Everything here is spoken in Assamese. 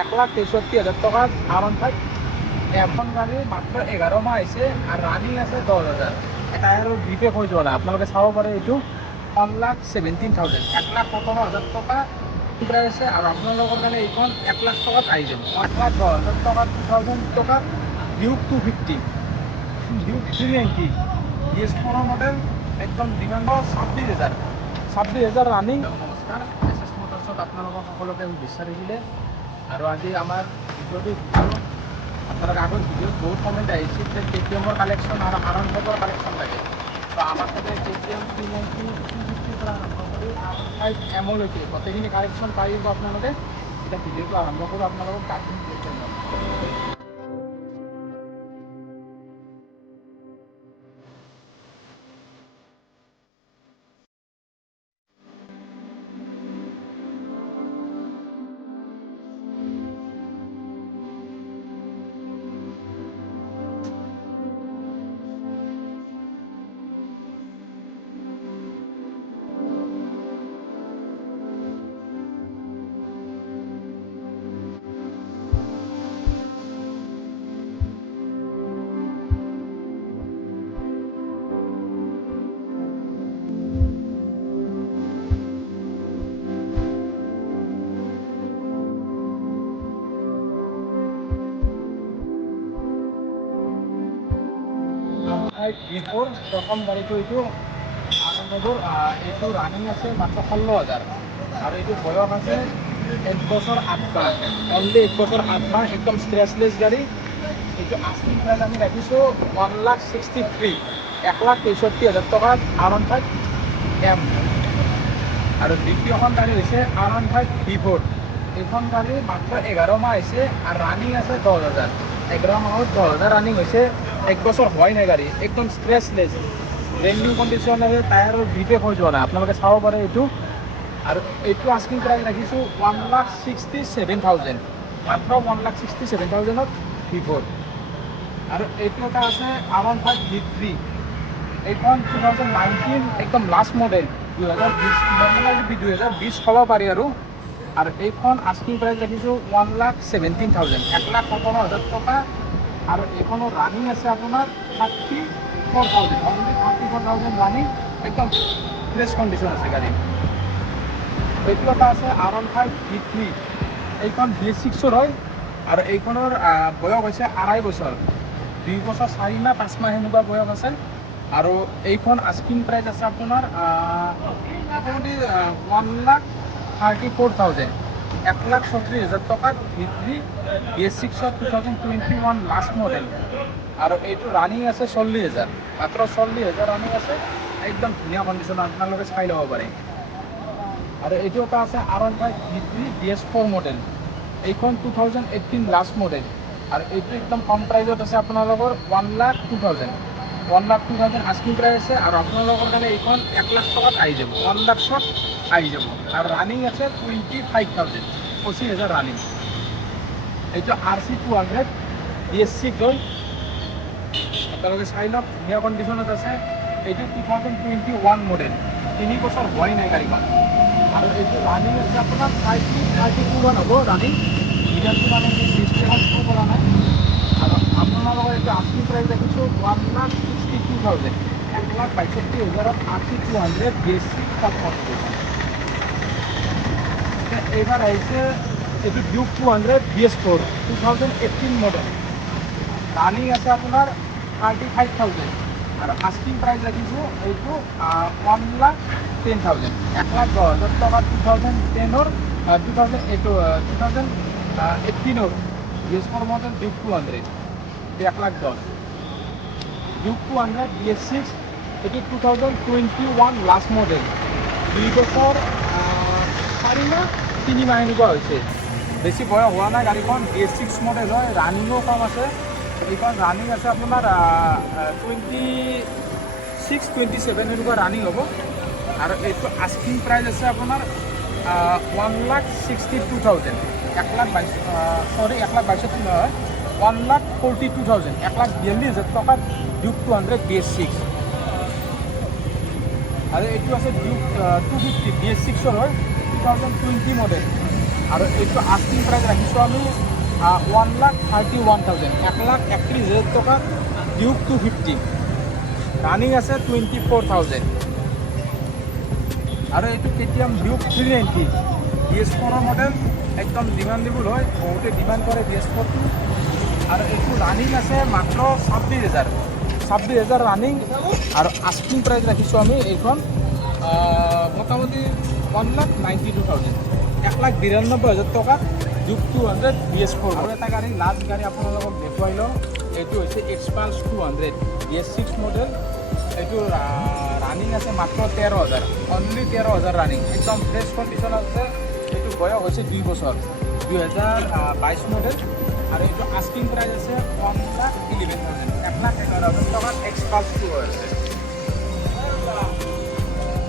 1,63,000 টাকাৰ R15 এখন গাড়ী মাত্ৰ 11 মাহ আহিছে আৰু ৰানিং আছে 10,000। টায়াৰৰ গ্ৰিপে হৈ যোৱা নাই, আপোনালোকে চাব পাৰে। এইটো 1,17,000 1,17,000 টকা প্ৰাইচ আছে আৰু আপোনালোকৰ কাৰণে এইখন 1 লাখ টকাত আহি যাব। 1,10,000 টকা 2000 টকাত ডিউক 250 ডিউক 390 DS4 মডেল একদম ডিমাণ্ড 26,000 ৰানিং। নমস্কাৰ, এছ মটৰ্ছত আপোনালোকক সকলোকে বিচাৰিছিলে আৰু আজি আমাৰ ভিডিঅ'টো আপোনালোকে আগত ভিডিঅ'ত বহুত কমেণ্ট আহিছিল যে KTM-ৰ কালেকশ্যন আৰু R15-ৰ কালেকশ্যন লাগে। তো আমাৰ তাতে KTM 390 250 পৰা আৰম্ভ কৰি R5M-লৈকে গোটেইখিনি কালেকশ্যন পাৰিব আপোনালোকে। এতিয়া ভিডিঅ'টো আৰম্ভ কৰোঁ, আপোনালোকক গাড়ীখিনি দেখুৱাই যাম। V4 প্ৰথম গাড়ীটো এইটো এইটো ৰানিং আছে মাত্ৰ 16,000 আৰু এইটো বয়স আছে 1 বছৰ 8 মাহ, অনলি 1 বছৰ 8 মাহ, একদম স্ক্ৰেচলেছ গাড়ী। এইটো আস্কিং প্ৰাইচ আমি ৰাখিছোঁ 1,63,000 1,63,000 টকাত R15M। আৰু দ্বিতীয়খন গাড়ী হৈছে R15 V4। এইখন গাড়ী মাত্ৰ 11 মাহ হৈছে আৰু ৰানিং আছে 10,000। 11 মাহত 10,000 ৰানিং হৈছে, 1 বছৰ হোৱাই নাই গাড়ী, একদম স্ক্ৰেচলেছ, ব্ৰেণ্ড নিউ কণ্ডিশ্যনেৰে, টায়াৰৰ গ্ৰিপে হৈ যোৱা নাই, আপোনালোকে চাব পাৰে এইটো। আৰু এইটো আস্কিং প্ৰাইচ ৰাখিছোঁ 1,67,000 মাত্ৰ 1,67,000ত V4। আৰু এইটো এটা আছে R15 V3। এইখন 2019 একদম লাষ্ট মডেল, 2020 ক'ব পাৰি আৰু এইখন আস্কিং প্ৰাইচ ৰাখিছোঁ 1,17,000 1,17,000 টকা। আৰু এইখনৰ ৰানিং আছে আপোনাৰ 34,000, অনলি 34,000 ৰানিং, একদম ফ্ৰেছ কণ্ডিশ্যন আছে গাড়ী। এইটো এটা আছে R15 V3। এইখন BS6-ৰ হয় আৰু এইখনৰ বয়স হৈছে 2.5 বছৰ, 2 বছৰ 4 মাহ 5 মাহ সেনেকুৱা বয়স আছে। আৰু এইখন আস্কিং প্ৰাইচ আছে আপোনাৰ মোটামুটি 1,34,000 1,34,000 টকাত V3 BS6-ৰ 2021 লাষ্ট মডেল। আৰু এইটো ৰানিং আছে 40,000, মাত্ৰ 40,000 ৰানিং আছে, একদম ধুনীয়া কণ্ডিশ্যন, আপোনালোকে চাই ল'ব পাৰে। আৰু এইটো এটা আছে R15 V3 BS4 মডেল। এইখন 2018 লাষ্ট মডেল আৰু এইটো একদম কম প্ৰাইজত আছে আপোনালোকৰ 1,02,000 আস্কিং প্ৰাইচ আছে। আৰু আপোনালোকৰ কাৰণে এইখন 1 লাখ টকাত আহি যাব, 1 লাখত আহি যাব। আৰু ৰানিং আছে 25,000, 25,000 ৰানিং। এইটো RC200 BS6 হয়, আপোনালোকে চাই লওক, ধুনীয়া কণ্ডিশ্যনত আছে। এইটো 2021 মডেল, 3 বছৰ হোৱাই নাই গাড়ীখন। আৰু এইটো ৰানিং আছে আপোনাৰ 32 মান হ'ব ৰানিং, ইমানটো মানে ডিছপ্লেখন শ্ব' কৰা নাই। আৰু আপোনালোকৰ এইটো আস্কিং প্ৰাইচ ৰাখিছোঁ 1,62,000 1,62,000 RC200 BS6 টপ মডেল। এইবাৰ আহিছে এইটো ডিউক 200 BS4 2018 মডেল, ৰানিং আছে আপোনাৰ 35,000 আৰু আস্কিং প্ৰাইচ ৰাখিছোঁ এইটো 1,10,000 1,10,000 টকা 2010-ৰ 2018-ৰ BS4 model Duke 200, 1,10,000। Duke 200 BS6 এইটো 2021 লাষ্ট মডেল, 2 বছৰ 4 মাহ 3 মাহ এনেকুৱা হৈছে, বেছি বয়স হোৱা নাই গাড়ীখন। BS6 মডেল হয়, ৰানিঙো কম আছে। এইখন ৰানিং আছে আপোনাৰ 26, 27 এনেকুৱা ৰানিং হ'ব। আৰু এইটো আস্কিং প্ৰাইচ আছে আপোনাৰ 1,62,000 1,22,000 নহয়, 1,42,000 1,42,000 টকাত ডিউক 200 BS6। আৰু এইটো আছে ডিউক 250 BS6-ৰ হয়, 2020 মডেল, আৰু এইটো আস্কিং প্ৰাইচ ৰাখিছোঁ আমি 1,31,000 1,31,000 টকাত ডিউক 250 ৰানিং আছে 24,000 আৰু এইটো কেটিএম ডিউক 390 BS4 মডেল একদম ডিমাণ্ডেবল হয় বহুতে ডিমাণ্ড কৰে BS4টো আৰু এইটো ৰানিং আছে মাত্ৰ 26,000 ৰানিং আৰু আস্কিং প্ৰাইচ ৰাখিছোঁ আমি এইখন মোটামুটি 1,92,000 1,92,000 টকাত ডিউক 200 BS4 আৰু এটা গাড়ী লাষ্ট গাড়ী আপোনালোকক দেখুৱাই লওঁ এইটো হৈছে এক্সপালছ 200 BS6 মডেল এইটো ৰানিং আছে মাত্ৰ 13,000 অনলি 13,000 ৰানিং একদম ফ্ৰেছ কণ্ডিশ্যন আছে এইটো বয়স হৈছে 2 বছৰ 2022 মডেল আৰু এইটো আস্কিং প্ৰাইচ আছে 1,11,000 1,11,000 টকাত এক্সপালছ 2 আছে